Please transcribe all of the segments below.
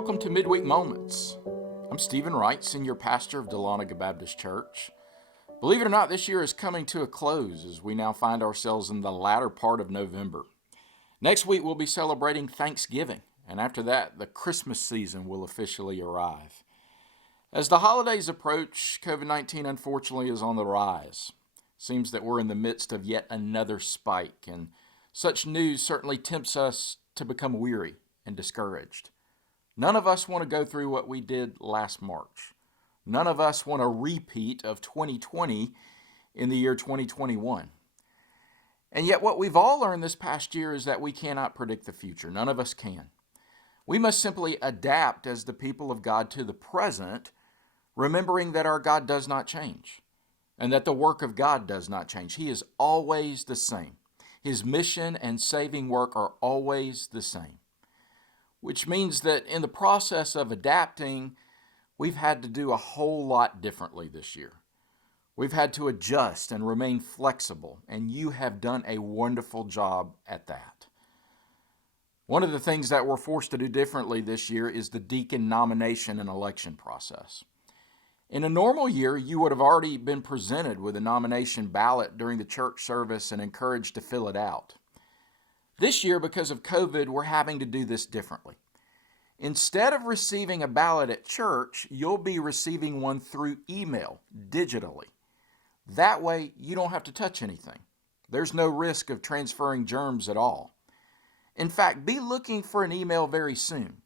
Welcome to Midweek Moments. I'm Stephen Wright, Senior Pastor of Dahlonega Baptist Church. Believe it or not, this year is coming to a close as we now find ourselves in the latter part of November. Next week we'll be celebrating Thanksgiving, and after that, the Christmas season will officially arrive. As the holidays approach, COVID-19 unfortunately is on the rise. Seems that we're in the midst of yet another spike, and such news certainly tempts us to become weary and discouraged. None of us want to go through what we did last March. None of us want a repeat of 2020 in the year 2021. And yet what we've all learned this past year is that we cannot predict the future. None of us can. We must simply adapt as the people of God to the present, remembering that our God does not change and that the work of God does not change. He is always the same. His mission and saving work are always the same, which means that in the process of adapting, we've had to do a whole lot differently this year. We've had to adjust and remain flexible, and you have done a wonderful job at that. One of the things that we're forced to do differently this year is the deacon nomination and election process. In a normal year, you would have already been presented with a nomination ballot during the church service and encouraged to fill it out. This year, because of COVID, we're having to do this differently. Instead of receiving a ballot at church, you'll be receiving one through email, digitally. That way, you don't have to touch anything. There's no risk of transferring germs at all. In fact, be looking for an email very soon.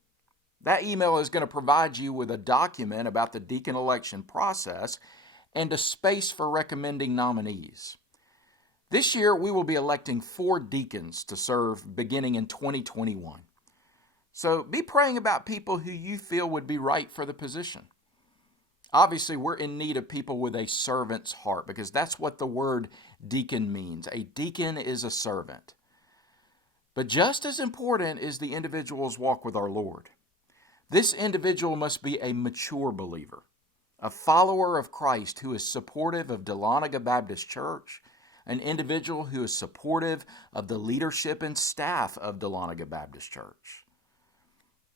That email is going to provide you with a document about the deacon election process and a space for recommending nominees. This year, we will be electing 4 deacons to serve beginning in 2021. So be praying about people who you feel would be right for the position. Obviously, we're in need of people with a servant's heart because that's what the word deacon means. A deacon is a servant. But just as important is the individual's walk with our Lord. This individual must be a mature believer, a follower of Christ who is supportive of Dahlonega Baptist Church, an individual who is supportive of the leadership and staff of Dahlonega Baptist Church.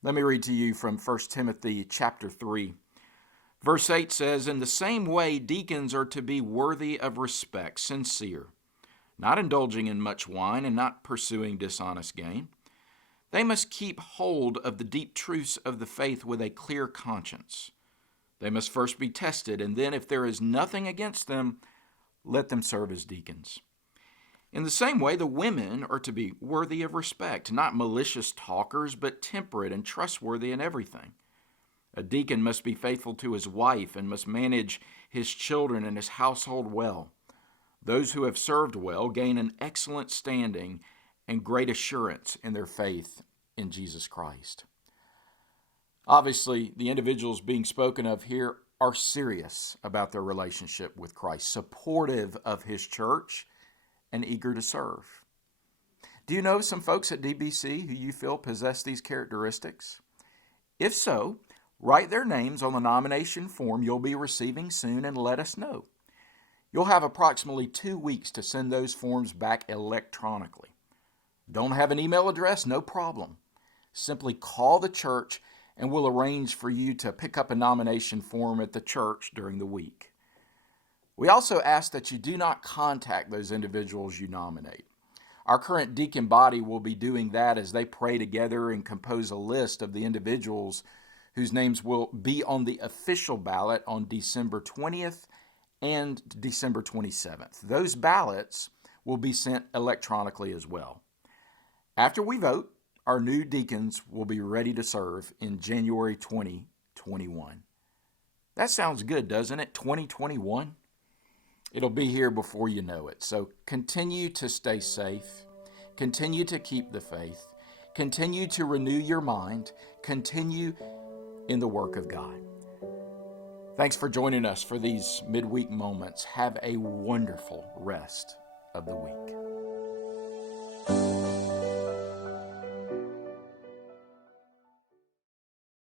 Let me read to you from 1 Timothy chapter 3. Verse 8 says, "In the same way, deacons are to be worthy of respect, sincere, not indulging in much wine and not pursuing dishonest gain. They must keep hold of the deep truths of the faith with a clear conscience. They must first be tested, and then if there is nothing against them, let them serve as deacons. In the same way, the women are to be worthy of respect, not malicious talkers, but temperate and trustworthy in everything. A deacon must be faithful to his wife and must manage his children and his household well. Those who have served well gain an excellent standing and great assurance in their faith in Jesus Christ." Obviously, the individuals being spoken of here are serious about their relationship with Christ, supportive of his church, and eager to serve. Do you know some folks at DBC who you feel possess these characteristics? If so, write their names on the nomination form you'll be receiving soon and let us know. You'll have approximately 2 weeks to send those forms back electronically. Don't have an email address? No problem. Simply call the church and we'll arrange for you to pick up a nomination form at the church during the week. We also ask that you do not contact those individuals you nominate. Our current deacon body will be doing that as they pray together and compose a list of the individuals whose names will be on the official ballot on December 20th and December 27th. Those ballots will be sent electronically as well. After we vote, our new deacons will be ready to serve in January 2021. That sounds good, doesn't it? 2021? It'll be here before you know it. So continue to stay safe. Continue to keep the faith. Continue to renew your mind. Continue in the work of God. Thanks for joining us for these midweek moments. Have a wonderful rest of the week.